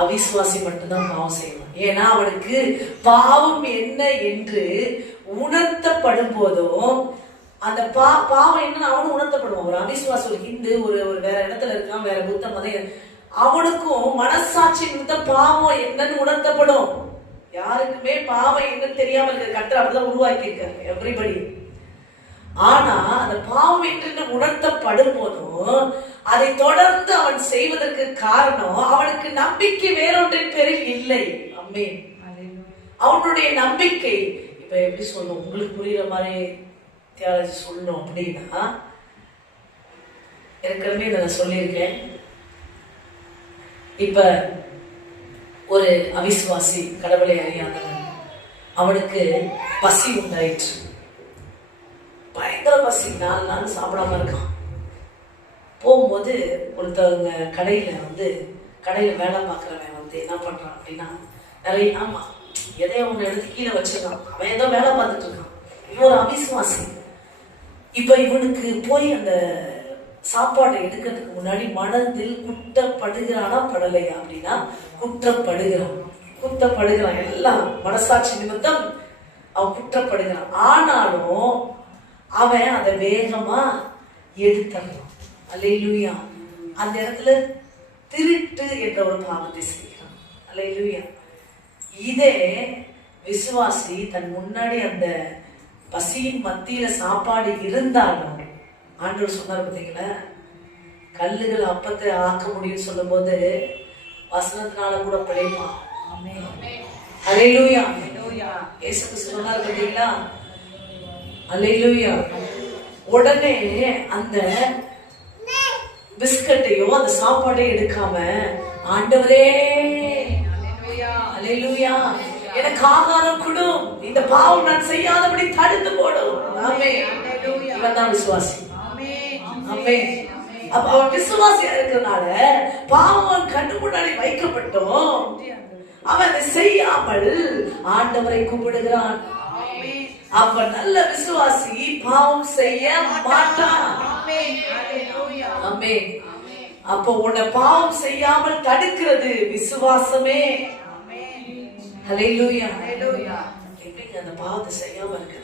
அவிசுவாசி மட்டும்தான் பாவம் செய்வான். ஏன்னா அவனுக்கு பாவம் என்ன என்று உணர்த்தப்படும் போதும் அந்த பாவம் என்னன்னு அவனும் உணர்த்தப்படுவான். ஒரு அவிசுவாசி, ஒரு ஹிந்து, ஒரு வேற இடத்துல இருக்கான், வேற புத்த மதம், அவனுக்கும் மனசாட்சி நிமித்த பாவம் என்னன்னு உணர்த்தப்படும். யாருக்குமே பாவம் என்னன்னு தெரியாம இருக்கிற கர்த்தர் அப்படிதான் உருவாக்கி இருக்காரு எவ்ரிபடி. ஆனா அந்த பாவம் என்று உணர்த்தப்படும் போதும் அதை தொடர்ந்து அவன் செய்வதற்கு காரணம் அவனுக்கு நம்பிக்கை வேறொன்றின் பேரில் இல்லை. ஆமென். அவனுடைய நம்பிக்கை இப்ப எப்படி சொல்லணும், உங்களுக்கு புரியுற மாதிரி தியாலஜி சொல்லணும் அப்படின்னா, ஏற்கனவே இதை நான் சொல்லியிருக்கேன். இப்ப ஒரு அவிசுவாசி, கடவுளை அறியாதவன், அவனுக்கு பசி உண்டாயிற்று, பயங்கர பசி, 4 நாள் சாப்பிடாம இருக்கான். போகும்போது ஒருத்தவங்க கடையில வேலை பார்க்குறவன் என்ன பண்றான் அப்படின்னா, நிறைய எதையோ ஒன்று எடுத்து கீழே வச்சிருக்கான். அவன் ஏதோ வேலை பார்த்துட்டு இருக்கான். இவன் ஒரு அவிசுவாசி. இப்ப இவனுக்கு போய் அந்த சாப்பாடை எடுக்கிறதுக்கு முன்னாடி மனதில் குற்றப்படுகிறானா படலையா அப்படின்னா குற்றப்படுகிறான். எல்லாம் மனசாட்சி நிமித்தம் அவன் குற்றப்படுகிறான். ஆனாலும் அவன் அதை வேகமா எடுத்துறான். அல்லேலூயா. அந்த இடத்துல திருட்டு என்ற ஒரு பாவத்தை செய்கிறான். அல்லேலூயா. இதே விசுவாசி தன் முன்னாடி அந்த பசியின் மத்தியில சாப்பாடு இருந்தாலும், ஆண்டவர் சொன்னார் பார்த்தீங்களா, கல்லுகள் அப்பத்தை ஆக்க முடியும் சொல்லும் போது வசனத்தினால கூட பிழைப்பான். அல்லேலூயா. இயேசு கிறிஸ்து சொன்னார் பார்த்தீங்களா, அல்லேலூயா. உடனே அந்த பிஸ்கட்டையோ அந்த சாப்பாடையும் எடுக்காம, ஆண்டவரே அல்லேலூயா எனக்கு ஆகாரம் கொடும், இந்த பாவம் நான் செய்யாதபடி தடுத்து போடும். இவன் தான் விசுவாசி. அப்ப அவன் விசுவாசியா இருக்கிறதுனால பாவம் கண்ணு முன்னாடி வைக்கப்பட்டோம், அவன் அதை செய்யாமல் ஆண்டவரை கூப்பிடுகிறான். அப்ப நல்ல விசுவாசி பாவம் செய்ய மாட்டான். அப்ப உன்னை பாவம் செய்யாமல் தடுக்கிறது விசுவாசமே. ஹல்லேலூயா. அந்த பாவத்தை செய்யாம இருக்க